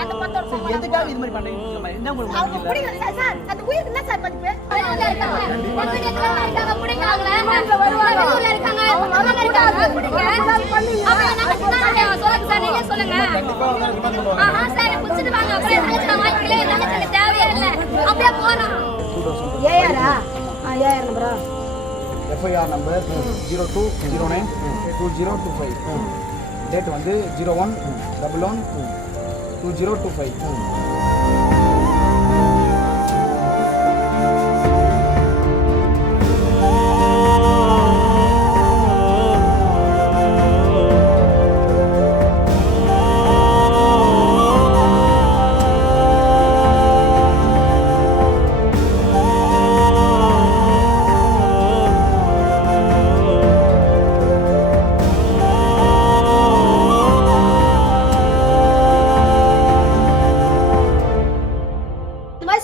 அந்த பத்தோட போக எதுக்காக இது மாதிரி பண்றீங்க என்ன உங்களுக்கு அவங்க புடிங்க சார் அந்த உயிருக்கு என்ன சார் மதிப்பு வெளியூர்ல இருக்காங்க புடிங்க அவங்கள வருவாங்க வெளியூர்ல இருக்காங்க அவங்க இருக்காங்க புடிங்க அப்ப என்ன சொன்னாங்க சொல்லுங்க சார் நீங்க சொல்லுங்க ஆஹா சார் புடிச்சிட்டு வாங்க அப்புறம் என்ன வாய்ப்பில்லை எனக்கு தேவையே இல்ல அப்படியே போறோம் ஏஆரா ஏஆர் நம்பரா FIR number 02092025 date வந்து 01112025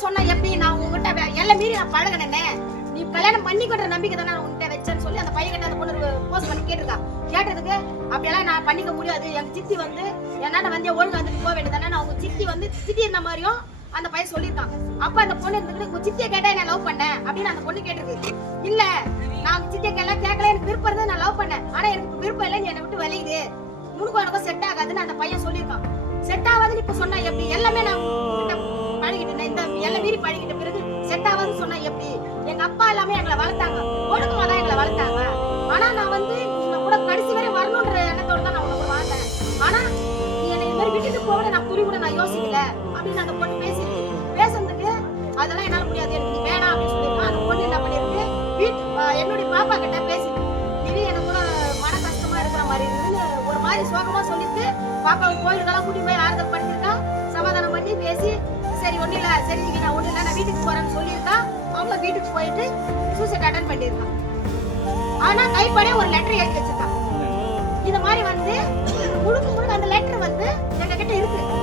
சொன்னா எப்படி நான் உங்ககிட்ட எல்லாம் மீறி நான் பழகினேனே நீ கல்யாணம் பண்ணி கொண்ட நம்பிக்கை தானே நான் உங்ககிட்ட வச்சேன்னு சொல்லி அந்த பையன் கிட்ட அந்த பொண்ணு போஸ்ட் பண்ணி கேட்டதுக்கு அப்படியெல்லாம் நான் பண்ணிக்க முடியாது எங்க சித்தி வந்து என்னால வந்து ஒழுங்கு வந்துட்டு போக வேண்டியதானே நான் உங்க சித்தி வந்து சித்தி இருந்த மாதிரியும் அந்த பையன் சொல்லியிருக்கான் அப்ப அந்த பொண்ணு இருந்துட்டு உங்க சித்தியை கேட்டா என்ன லவ் பண்ணேன் அப்படின்னு அந்த பொண்ணு கேட்டிருக்கு இல்ல நான் சித்தியை கேட்கல எனக்கு விருப்பம் இருந்தா நான் லவ் பண்ணேன் ஆனா எனக்கு விருப்பம் இல்லை நீ என்னை விட்டு விளையுது முன்னுக்கும் எனக்கும் செட் ஆகாதுன்னு அந்த பையன் சொல்லியிருக்கான் செட் ஆகாதுன்னு இப்ப சொன்னா எப்படி எல்லாமே நான் பழகிட்டேன் இந்த எல்லாம் மீறி பழகிட்ட பிறகு செட் ஆகாதுன்னு சொன்னா எப்படி எங்க அப்பா எல்லாமே எங்களை வளர்த்தாங்க ஒழுக்கமா தான் எங்களை வளர்த்தாங்க ஆனா நான் வந்து கூட கடைசி வரை வரணுன்ற எண்ணத்தோட தான் நான் உங்களை கூட வாழ்ந்தேன் ஆனா நீ என்னை இந்த மாதிரி விட்டுட்டு போக நான் துளி கூட நான் யோசிக்கல அப்படின்னு அந்த பொண்ணு பேசுறதுக்கு அதெல்லாம் என்னால முடியாது எனக்கு நீ வேணாம் அப்படின்னு சொல்லிருக்கான் அந்த பொண்ணு என்ன பண்ணிருக்கு என்னுடைய பாப்பா கிட்ட பேசிட்டு இது எனக்கு கூட மன கஷ்டமா இருக்கிற மாதிரி இருக்குன்னு ஒரு மாதிரி சோகமா சொல்லிட்டு பாப்பாவை கோயிலுக்கெல்லாம் கூட்டி போய் ஆறுதல் பண்ணிருக்கான் சமாதானம் பண்ணி பேசி சரி ஒண்ணு இல்ல சரி நான் ஒண்ணு இல்ல நான் வீட்டுக்கு போறேன்னு சொல்லியிருக்கான் அவங்க வீட்டுக்கு போயிட்டு சூசைட் அட்டன் பண்ணிருக்கான் ஆனா கைப்படே ஒரு லெட்டர் எழுதி வச்சிருக்கான் இந்த மாதிரி வந்து முழுக்க அந்த லெட்டர் வந்து எங்க கிட்ட இருக்கு